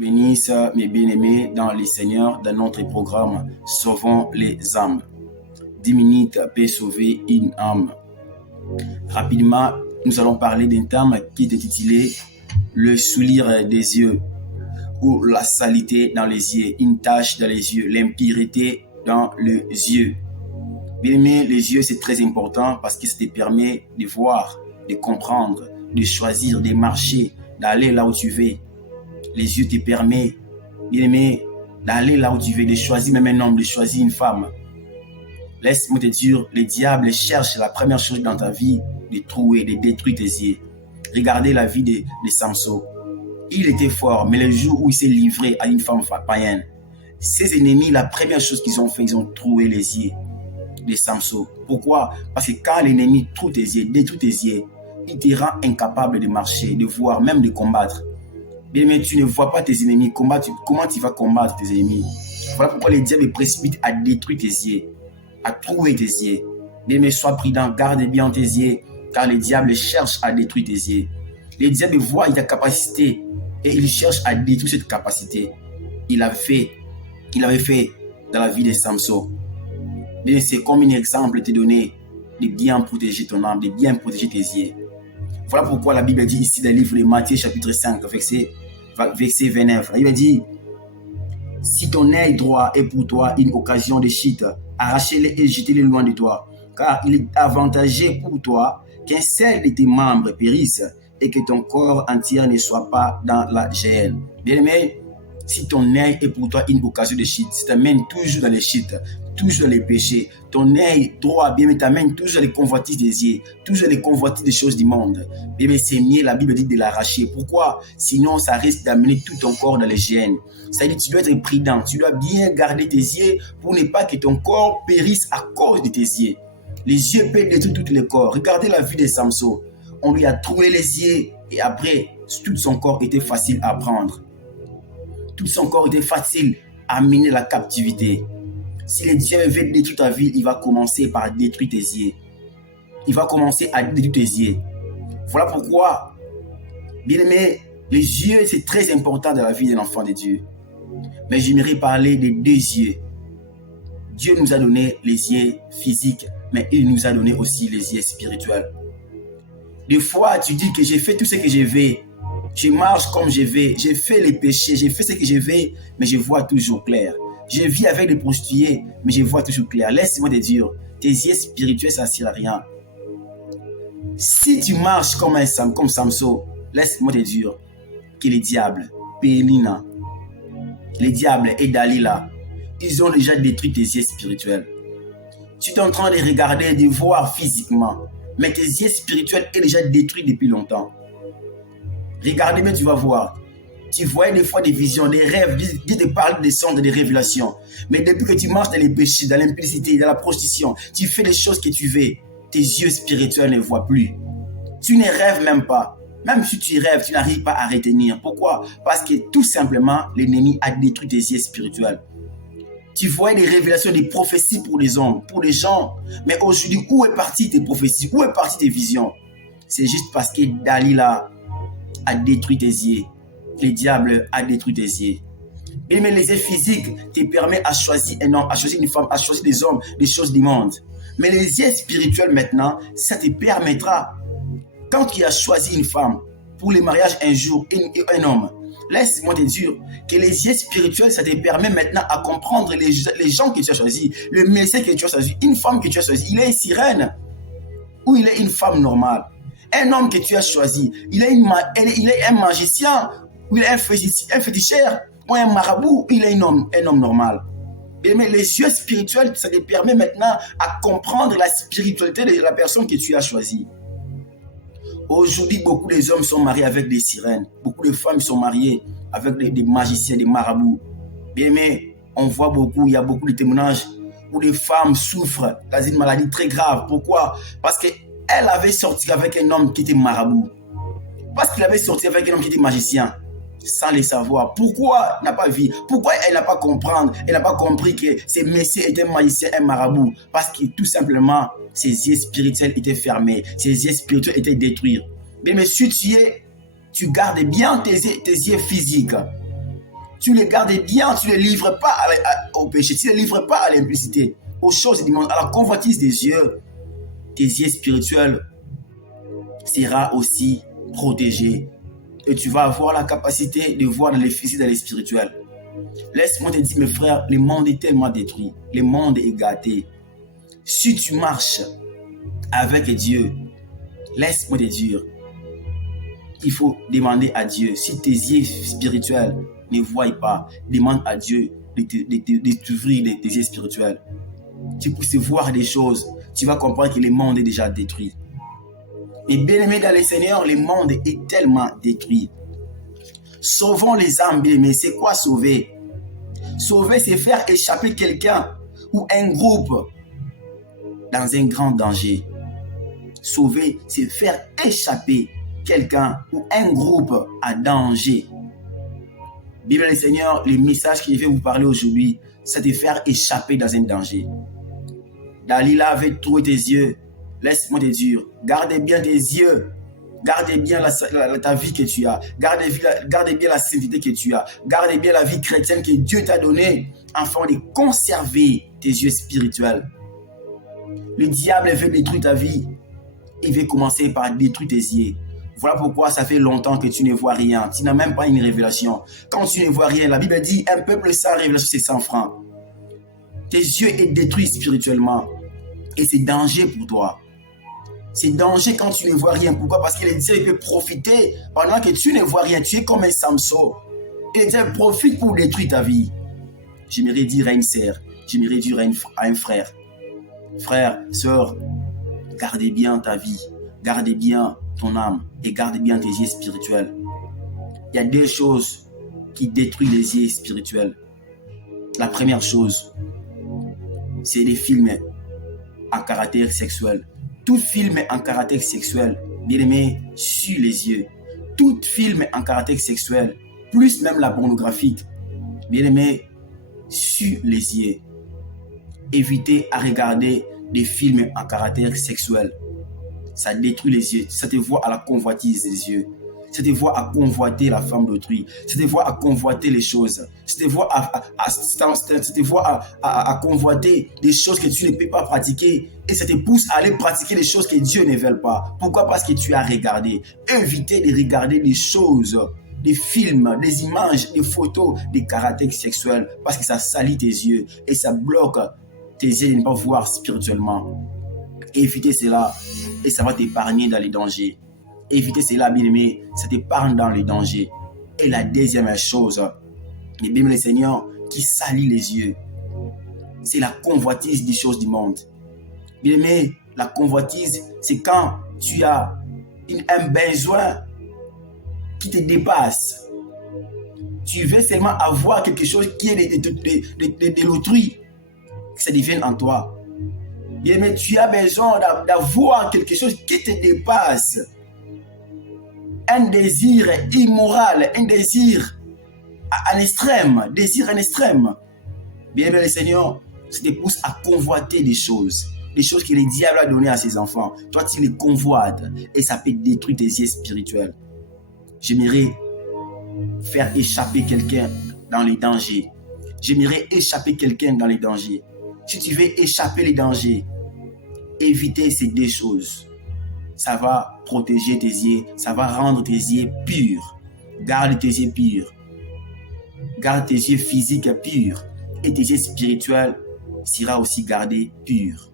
bénisse mes bien-aimés dans les Seigneurs, dans notre programme Sauvons les âmes. 10 minutes peut sauver une âme. Rapidement, nous allons parler d'un thème qui est intitulé le souillure des yeux ou la saleté dans les yeux, une tache dans les yeux, l'impureté dans les yeux. Bien-aimé, les yeux c'est très important parce que ça te permet de voir, de comprendre, de choisir, de marcher, d'aller là où tu veux. Les yeux te permettent, bien-aimé, d'aller là où tu veux, de choisir même un homme, de choisir une femme. Laisse-moi te dire, le diable cherche la première chose dans ta vie, de trouver, de détruire tes yeux. Regardez la vie de Samson. Il était fort, mais le jour où il s'est livré à une femme païenne, ses ennemis, la première chose qu'ils ont fait, ils ont troué les yeux de Samson. Pourquoi? Parce que quand l'ennemi trouve tes yeux, détruit tes yeux, il te rend incapable de marcher, de voir, même de combattre. Mais tu ne vois pas tes ennemis, comment tu vas combattre tes ennemis? Voilà pourquoi le diable est précipité à détruire tes yeux, à trouver tes yeux. Mais sois prudent, garde bien tes yeux, car le diable cherche à détruire tes yeux. Le diable voit ta capacité et il cherche à détruire cette capacité. Il avait fait dans la vie de Samson. Mais c'est comme un exemple te donner de bien protéger ton âme, de bien protéger tes yeux. Voilà pourquoi la Bible dit ici dans le livre de Matthieu chapitre 5, verset 29. Il dit, si ton œil droit est pour toi une occasion de chute, arrachez-le et jetez-le loin de toi. Car il est avantageux pour toi qu'un seul de tes membres périsse et que ton corps entier ne soit pas dans la géhenne. Bien-aimé, si ton œil est pour toi une occasion de chute, ça t'amène toujours dans les chutes, toujours dans les péchés. Ton œil droit, bien, t'amène toujours dans les convoitises des yeux, toujours dans les convoitises des choses du monde. Bien, c'est mieux, la Bible dit de l'arracher. Pourquoi? Sinon, ça risque d'amener tout ton corps dans les géhennes. Ça veut dire que tu dois être prudent, tu dois bien garder tes yeux pour ne pas que ton corps périsse à cause de tes yeux. Les yeux peuvent détruire tout le corps. Regardez la vie de Samson. On lui a troué les yeux et après, tout son corps était facile à prendre. Tout son corps était facile à mener la captivité. Si le diable veut détruire ta vie, il va commencer par détruire tes yeux. Il va commencer à détruire tes yeux. Voilà pourquoi, bien aimé, les yeux, c'est très important dans la vie d'un enfant de Dieu. Mais j'aimerais parler des deux yeux. Dieu nous a donné les yeux physiques, mais il nous a donné aussi les yeux spirituels. Des fois, tu dis que j'ai fait tout ce que je veux. Je marche comme je vais, j'ai fait les péchés, j'ai fait ce que je veux, mais je vois toujours clair. Je vis avec des prostituées, mais je vois toujours clair. Laisse-moi te dire, tes yeux spirituels, ça ne sert à rien. Si tu marches comme Samson, laisse-moi te dire que les diables, Pélina, les diables et Dalila, ils ont déjà détruit tes yeux spirituels. Tu es en train de regarder, de voir physiquement, mais tes yeux spirituels sont déjà détruits depuis longtemps. Regardez bien, tu vas voir. Tu voyais des fois des visions, des rêves, Dieu te parle des songes, des révélations. Mais depuis que tu marches dans les péchés, dans l'impudicité, dans la prostitution, tu fais les choses que tu veux, tes yeux spirituels ne voient plus. Tu ne rêves même pas. Même si tu rêves, tu n'arrives pas à retenir. Pourquoi? Parce que tout simplement, l'ennemi a détruit tes yeux spirituels. Tu voyais des révélations, des prophéties pour les hommes, pour les gens. Mais aujourd'hui, où est partie tes prophéties? Où est partie tes visions? C'est juste parce que Dalila a détruit tes yeux. Le diable a détruit tes yeux. Mais les yeux physiques te permettent à choisir un homme, à choisir une femme, à choisir des hommes, des choses du monde. Mais les yeux spirituels maintenant, ça te permettra, quand tu as choisi une femme pour le mariage un jour et un homme, laisse-moi te dire que les yeux spirituels, ça te permet maintenant à comprendre les gens que tu as choisis, le médecin que tu as choisi, une femme que tu as choisi, il est une sirène ou il est une femme normale. Un homme que tu as choisi, il est un magicien, ou il est un féticheur, ou un marabout, ou il est un homme normal. Mais les yeux spirituels, ça te permet maintenant à comprendre la spiritualité de la personne que tu as choisie. Aujourd'hui, beaucoup des hommes sont mariés avec des sirènes. Beaucoup de femmes sont mariées avec des magiciens, des marabouts. Mais on voit beaucoup, il y a beaucoup de témoignages où les femmes souffrent d'une maladie très grave. Pourquoi? Parce qu'elle avait sorti avec un homme qui était marabout. Parce qu'il avait sorti avec un homme qui était magicien. Sans le savoir. Pourquoi elle n'a pas vu? Pourquoi elle n'a pas compris? Elle n'a pas compris que ce monsieur était un magicien, un marabout. Parce que tout simplement, ses yeux spirituels étaient fermés. Ses yeux spirituels étaient détruits. Mais si tu gardes bien tes yeux physiques, Tu les gardes bien, tu ne les livres pas au péché, tu ne les livres pas à l'implicité, aux choses du monde, à la convoitise des yeux. Tes yeux spirituels seront aussi protégés et tu vas avoir la capacité de voir dans les physiques et dans les spirituels. Laisse-moi te dire, mes frères, le monde est tellement détruit, le monde est gâté. Si tu marches avec Dieu, laisse-moi te dire, il faut demander à Dieu. Si tes yeux spirituels ne voient pas, demande à Dieu de t'ouvrir tes yeux spirituels. Tu puisses voir des choses, tu vas comprendre que le monde est déjà détruit. Et bien aimé dans le Seigneur, le monde est tellement détruit. Sauvons les âmes, bien aimés. C'est quoi sauver? Sauver, c'est faire échapper quelqu'un ou un groupe dans un grand danger. Sauver, c'est faire échapper quelqu'un ou un groupe à danger. Bien aimé le Seigneur, le message que je vais vous parler aujourd'hui, c'est de faire échapper dans un danger. Dalila avait trouvé tes yeux. Laisse-moi te dire, garde bien tes yeux. Garde bien ta vie que tu as. Garde bien la sainteté que tu as. Garde bien la vie chrétienne que Dieu t'a donnée afin de conserver tes yeux spirituels. Le diable veut détruire ta vie. Il veut commencer par détruire tes yeux. Voilà pourquoi ça fait longtemps que tu ne vois rien. Tu n'as même pas une révélation. Quand tu ne vois rien, la Bible dit un peuple sans révélation, c'est sans frein. Tes yeux sont détruits spirituellement. Et c'est danger pour toi. C'est danger quand tu ne vois rien. Pourquoi? Parce que le diable peut profiter pendant que tu ne vois rien. Tu es comme un Samson. Et le diable profite pour détruire ta vie. J'aimerais dire à une sœur, j'aimerais dire à un frère. Frère, sœur, gardez bien ta vie. Gardez bien ton âme. Et gardez bien tes yeux spirituels. Il y a deux choses qui détruisent les yeux spirituels. La première chose, c'est les films à caractère sexuel. Tout film en caractère sexuel, bien aimé, sur les yeux. Tout film en caractère sexuel, plus même la pornographique, bien aimé, sur les yeux. Évitez à regarder des films en caractère sexuel. Ça détruit les yeux. Ça te voit à la convoitise des yeux. Ça te voit à convoiter la femme d'autrui. Ça te voit à convoiter les choses. Ça te voit à convoiter des choses que tu ne peux pas pratiquer. Et ça te pousse à aller pratiquer les choses que Dieu ne veut pas. Pourquoi? Parce que tu as regardé. Évitez de regarder des choses, des films, des images, des photos, des caractères sexuels. Parce que ça salit tes yeux. Et ça bloque tes yeux de ne pas voir spirituellement. Évitez cela. Et ça va t'épargner dans les dangers. Évitez cela, bien aimé, ça t'épargne dans les dangers. Et la deuxième chose, bien aimé le Seigneur, qui salit les yeux, c'est la convoitise des choses du monde. Bien aimé, la convoitise, c'est quand tu as un besoin qui te dépasse. Tu veux seulement avoir quelque chose qui est de l'autrui, que ça devienne en toi. Bien aimé, tu as besoin d'avoir quelque chose qui te dépasse. Un désir immoral, un désir à l'extrême, Bien aimé le Seigneur, ça te pousse à convoiter des choses que le diable a données à ses enfants. Toi, tu les convoites et ça peut détruire tes yeux spirituels. J'aimerais faire échapper quelqu'un dans les dangers. J'aimerais échapper quelqu'un dans les dangers. Si tu veux échapper les dangers, évitez ces deux choses. Ça va protéger tes yeux, ça va rendre tes yeux purs. Garde tes yeux purs. Garde tes yeux physiques purs. Et tes yeux spirituels sera aussi gardés purs.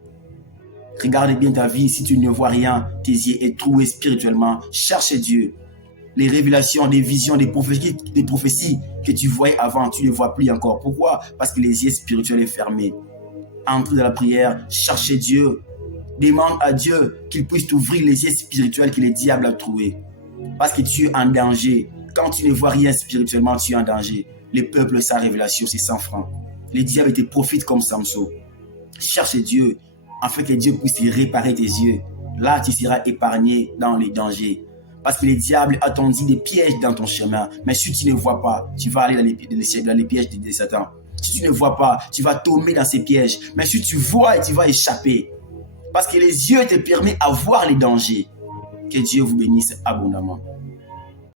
Regarde bien ta vie. Si tu ne vois rien, tes yeux sont troués spirituellement. Cherche Dieu. Les révélations, des visions, des prophéties que tu voyais avant, tu ne vois plus encore. Pourquoi? Parce que les yeux spirituels sont fermés. Entre dans la prière, cherche Dieu. Demande à Dieu qu'il puisse t'ouvrir les yeux spirituels que le diable a trouvés. Parce que tu es en danger. Quand tu ne vois rien spirituellement, tu es en danger. Le peuple sans révélation, c'est sans frein. Le diable te profite comme Samson. Cherche Dieu afin que Dieu puisse te réparer tes yeux. Là, tu seras épargné dans les dangers. Parce que le diable a tendu des pièges dans ton chemin. Mais si tu ne vois pas, tu vas aller dans les pièges de Satan. Si tu ne vois pas, tu vas tomber dans ces pièges. Mais si tu vois, tu vas échapper. Parce que les yeux te permettent de voir les dangers. Que Dieu vous bénisse abondamment.